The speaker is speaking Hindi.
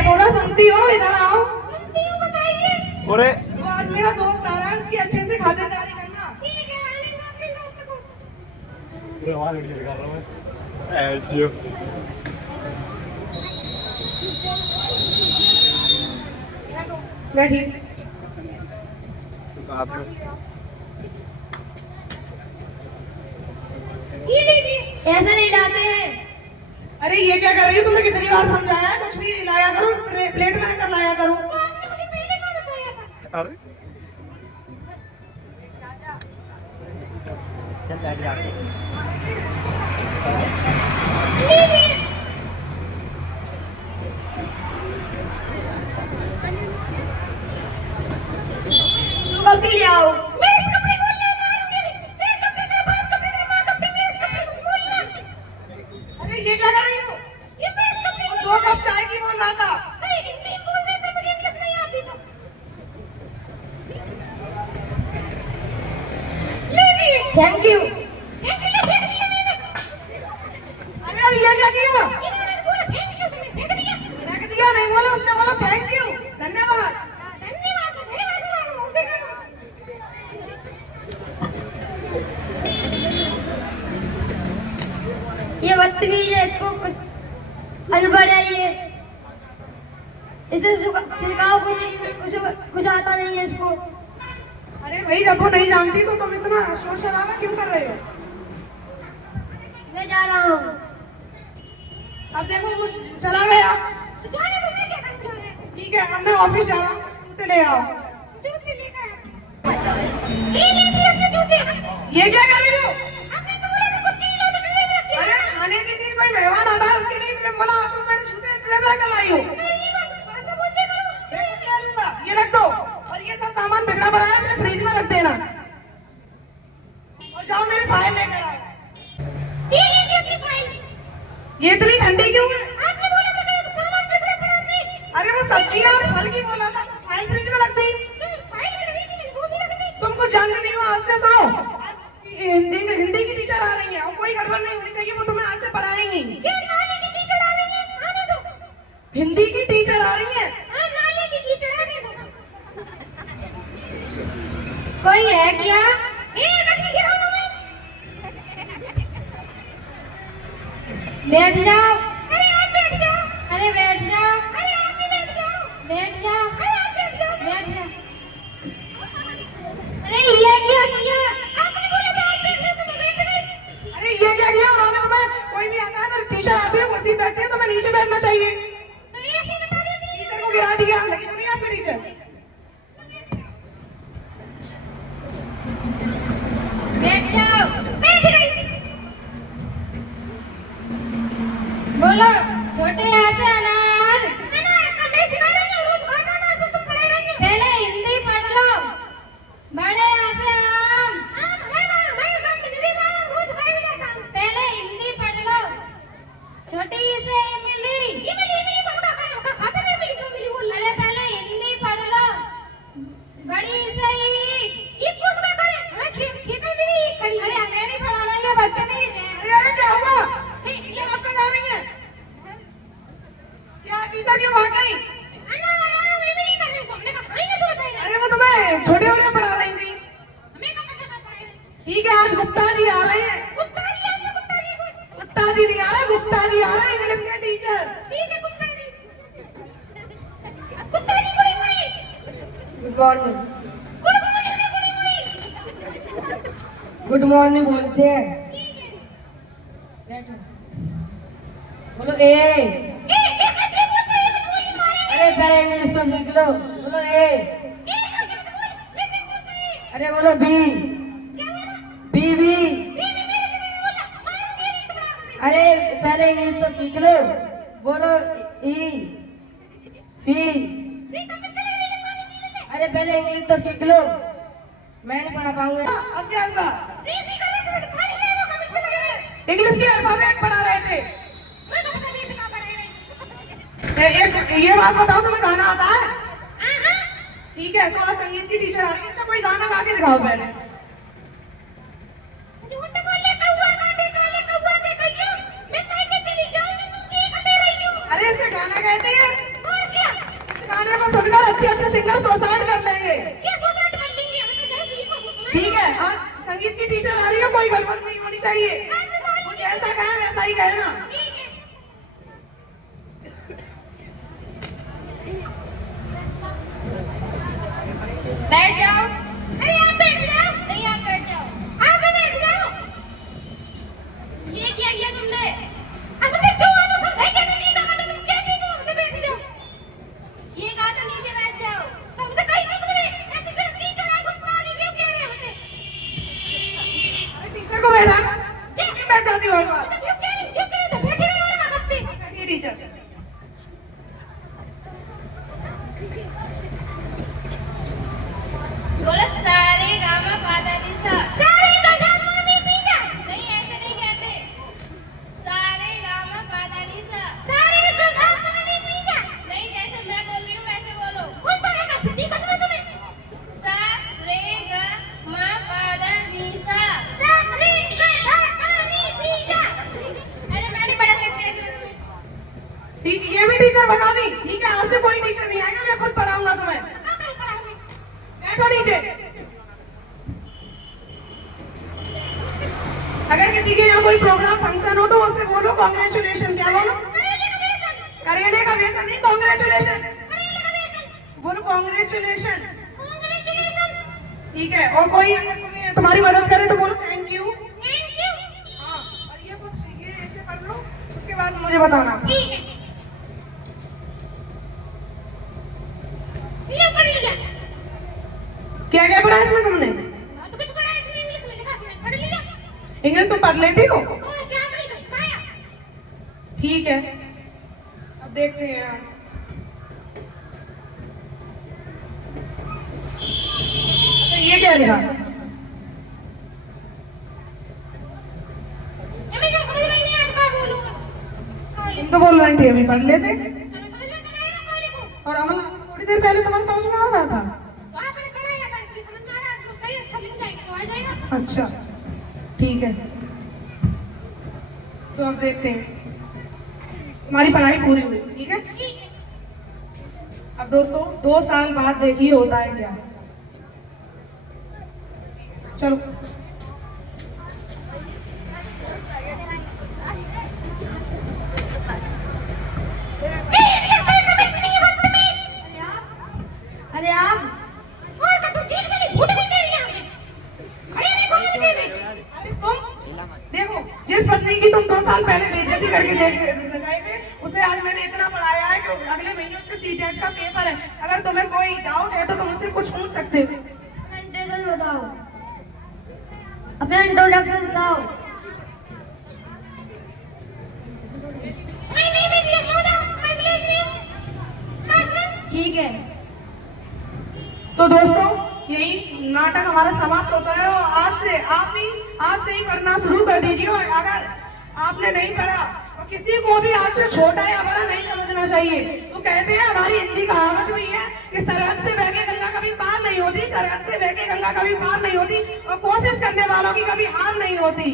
यशोदा सुनती हो? इधर आओ। सुनती हूँ, बताइए। अरे तो आज मेरा दोस्त आ रहा है, उसकी अच्छे से खातिरदारी करना। ठीक है, आने दो अपने दोस्त को। पूरे वहां लड़की दिखा रहा हूं मैं। ऐजियो बैठी। साथ में ये लीजिए। ऐसे नहीं लाते हैं। अरे ये क्या कर रही हो? तुमने कितनी बार समझाया है? कुछ भी लाया करो, प्लेट में रखकर लाया करो। तो आपने मुझे पहले कहाँ बताया था? अरे लीजिए। तू कब ले आओ? मैं इस कपड़े को ले मारूंगी। तेरे कपड़े, तेरे बाप कपड़े, तेरे माँ कपड़े, मैं इस कपड़े को बोलना। अरे ये क्या कर रही हो? ये मैं इस कपड़े और को 2 कप चाय की बोल रहा था। अरे हिंदी बोल रहे थे, मुझे इंग्लिश नहीं आती तो। लीजिए। Thank you. फेंक दिया मैंने। अरे अब ये क्या किया? इन्होंने बोला फेंक क्यों, तुमने फेंक दिया। फेंक दिया नहीं बोला, उसने बोला थैंक यू, धन्यवाद। धन्यवाद तो सही बात है, मुझे देखा। ये बदतमीज है, इसको कुछ अनपढ़ है ये। इसे सिखाओ, कुछ आता नहीं है इसको। अरे भाई जब वो नहीं जानती तो तुम इतना शोर शराबा क्यों कर रहे हो? मैं जा रहा हूँ। अब देखो वो चला गया। तो जाने दो, मैं क्या करना चाह रहे हैं। ठीक है, अब मैं ऑफिस जा रहा हूँ, जूते ले आओ। जूते लेकर आओ। ये लीजिए अपने जूते। ये क्या कर रही हो? आपने तो बोला था कुछ चीज लो तो ट्रे में रख दिया। अरे खाने की चीज, कोई मेहमान आता है उसके लिए मैं बोला तुम मेरे जूते ट्रे में रख लाई हो। नहीं, ये बस ऐसा बोल दिया करो। मैं क्या लूंगा? ये रख दो, और ये सब सामान बिगड़ा पड़ा है इसे फ्रिज में रख देना। और जाओ मेरी फाइल लेकर आओ। ये लीजिए अपनी फाइल। ये इतनी ठंडी क्यों है? आपने बोला था कि एक सामान बिखरा पड़ा है। अरे वो सब्जियां और फल की बोला था, फाइल फ्रिज में रख दी। तो फाइल में रखी थी, वो भी रख दी। तुम कुछ जानते नहीं हो, आज से सुनो। हिंदी की टीचर आ रही है और कोई गड़बड़ नहीं होनी चाहिए, वो तुम्हें आज से पढ़ाएंगी। ये नाले की कीचड़ आ रही है, आने दो। हिंदी की टीचर आ रही है। हाँ, नाले की कीचड़ आने दो। कोई है क्या? गली गिरा हूँ मैं। बैठ जाओ। अरे आप बैठ जाओ। अरे बैठ जाओ। अरे आप भी बैठ जाओ। बैठ जाओ। अरे आप बैठ जाओ। बैठ जाओ। अरे ये क्या किया? आपने बोला था आप बैठ जाओ, तो मैं बैठ गई। अरे ये क्या किया उन्होंने तुम्हें? कोई भी आता है तो टीचर आती है कुर्सी पे बैठती है, तुम्हें नीचे बैठना चाहिए। तो ये ऐसे बता देती है। टीचर को गिरा दिया, लगी तो नहीं आपकी टीचर? बैठ जाओ। बैठ गई। बोलो छोटे ऐसे अनार। अनार का नहीं सिखा रही हूँ, रोज खाना अनार से तुम पढ़े रही हो। पहले हिंदी पढ़ लो। बड़े ऐसे आम। मैं काम में नहीं रहा, रोज खाए भी जाता हूँ। पहले हिंदी पढ़ लो। छोटी से इमली। ये मैं ये नहीं कहूँगा, का खाता नहीं मिली, सब मिली बोल रहा अरे पहले हिंदी पढ़ लो। बड़ी से ईख। ये कौन का करे? मैं खेतों में नहीं खड़ी। अरे हमें नहीं पढ़ाना, ये बदतमीज है। अरे क्या हुआ? टीचर आपको जा रही है क्या? टीचर क्यों भाग गई? अनार में भी नहीं करने हमने कहा खाएंगे सब बताएगा। अरे वो तुम्हें छोटे छोटे पढ़ा रही थी। हमें का पता पढ़े। ठीक है, आज गुप्ता जी आ रहे हैं। कुत्ता जी आ गया, कुत्ता जी कोई। गुप्ता जी नहीं आ रहे, गुप्ता जी आ रहे हैं, इंग्लिश के टीचर। ठीक है कुत्ता जी। कुत्ता जी कुड़ी कुड़ी। Good morning. गुड मॉर्निंग कुड़ी कुड़ी। गुड मॉर्निंग बोलते हैं। ठीक है। बैठो। बोलो ए। बोलते हैं कुछ बोली मारे। अरे पहले इंग्लिश तो सीख लो। बोलो ए। अरे बोलो बी। B B. अरे पहले इंग्लिश तो सीख लो। बोलो ई। सी। अरे पहले इंग्लिश तो सीख लो, मैं नहीं पढ़ा पाऊंगा। अब क्या हुआ? इंग्लिश की अल्फाबेट पढ़ा रहे थे। ये बात बताओ, तुम्हें गाना आता है? ठीक है, तो आज संगीत की टीचर आ रही है। अच्छा कोई गाना गा के दिखाओ पहले। अरे इसे गाना कहते हैं। गाने को सुनकर अच्छे अच्छे सिंगर सुसाइड कर लेंगे। क्या सुसाइड कर लेंगे? हमें तो जैसे ही को सुनाई ठीक है, आज संगीत की टीचर आ रही है, कोई गड़बड़ नहीं होनी चाहिए। वो जैसा कहे वैसा ही कहे ना। ठीक है। बैठ जाओ। अरे आप बैठ जाओ। नहीं, आप बैठ जाओ। आप भी बैठ जाओ। ये क्या किया तुमने? अब तो जो आ तो सब है क्या नहीं था तो तुम क्या नहीं हो? बैठ जाओ। ये कहा था नीचे बैठ जाओ। तुम तो कहीं नहीं तुमने ऐसे फिर टीचर आ गुस्सा आ रही है कह रहे हैं अरे टीचर को बैठा जी बैठ जाती हो और बात। क्यों कह रही क्यों कह रहे बैठे रहे और आगत्ते बैठिए टीचर। बोलो सारे गामा पादा निसा। सारे का नाम माने पीजा। नहीं, ऐसे नहीं कहते। सारे गामा पादा निसा। सारे का नाम माने पीजा। नहीं, जैसे मैं बोल रही हूँ वैसे बोलो। कौन तरह का पिटी करना तुम्हें? सा रे ग मा पादा निसा। सारे का नाम माने पीजा। अरे मैं नहीं पढ़ा सकती ऐसे बच्चे। ये भी टीचर भगा दी। ठीक है, आज से कोई टीचर नहीं आएगा, मैं खुद पढ़ाऊंगा तुम्हें। कल पढ़ाऊंगी। बैठो नीचे। अगर किसी के यहाँ कोई प्रोग्राम फंक्शन हो तो उससे बोलो कॉन्ग्रेचुलेशन। क्या बोलो? करेले का व्यसन नहीं, कॉन्ग्रेचुलेशन बोलो। कॉन्ग्रेचुलेशन। ठीक है, और कोई अगर तुम्हें तुम्हारी मदद करे तो बोलो थैंक यू। हाँ, और ये कुछ ये ऐसे पढ़ लो, उसके बाद मुझे बताना। ठीक है। ये पढ़ लिया। क्या क्या पढ़ा इसमें तुमने? तो कुछ पढ़ा इसमें इंग्लिश में लिखा है पढ़ लिया। इंग्लिश तुम पढ़ लेती हो? और क्या मैंने तो सिखाया। ठीक है, अब देखते हैं। अच्छा, ये क्या लिखा? हमें क्या समझ में नहीं आता क्या बोलूं। तुम तो बोल रही थी अभी पढ़ लेते। समझ में तो नहीं आ रहा लिखो। और अमला थोड़ी देर पहले तुम्हारे समझ में आ रहा था। तो आपने पढ़ाया था इसलिए समझ में आ रहा है तो सही अच्छा लिख जाएंगे तो आ जाएगा। अच्छा, ठीक है, तो अब देखते हैं। तुम्हारी पढ़ाई पूरी हुई, ठीक है। ठीक है। अब दोस्तों 2 साल बाद देखिए होता है क्या। चलो अरे आप और का तू देख ले फुट भी दे रही है। खड़े नहीं समझ दे रही। अरे तुम देखो, जिस बच्चे की तुम 2 साल पहले बेइज्जती करके लगाए थे उसे आज मैंने इतना पढ़ाया है कि अगले महीने उसके सीटेट का पेपर है। अगर तुम्हें कोई डाउट है तो तुम मुझसे कुछ पूछ सकते हो। इंट्रोडक्शन बताओ। अपना इंट्रोडक्शन बताओ। My name is Yashoda. My village name Kaslam. ठीक है। तो दोस्तों यही नाटक हमारा समाप्त होता है और आज से ही पढ़ना शुरू कर दीजिए। और अगर आपने नहीं पढ़ा तो किसी को भी आज से छोटा या बड़ा नहीं समझना चाहिए। तो कहते हैं, हमारी हिंदी कहावत भी है कि सरहद से बह के गंगा कभी पार नहीं होती, सरहद से बह के गंगा कभी पार नहीं होती और कोशिश करने वालों की कभी हार नहीं होती।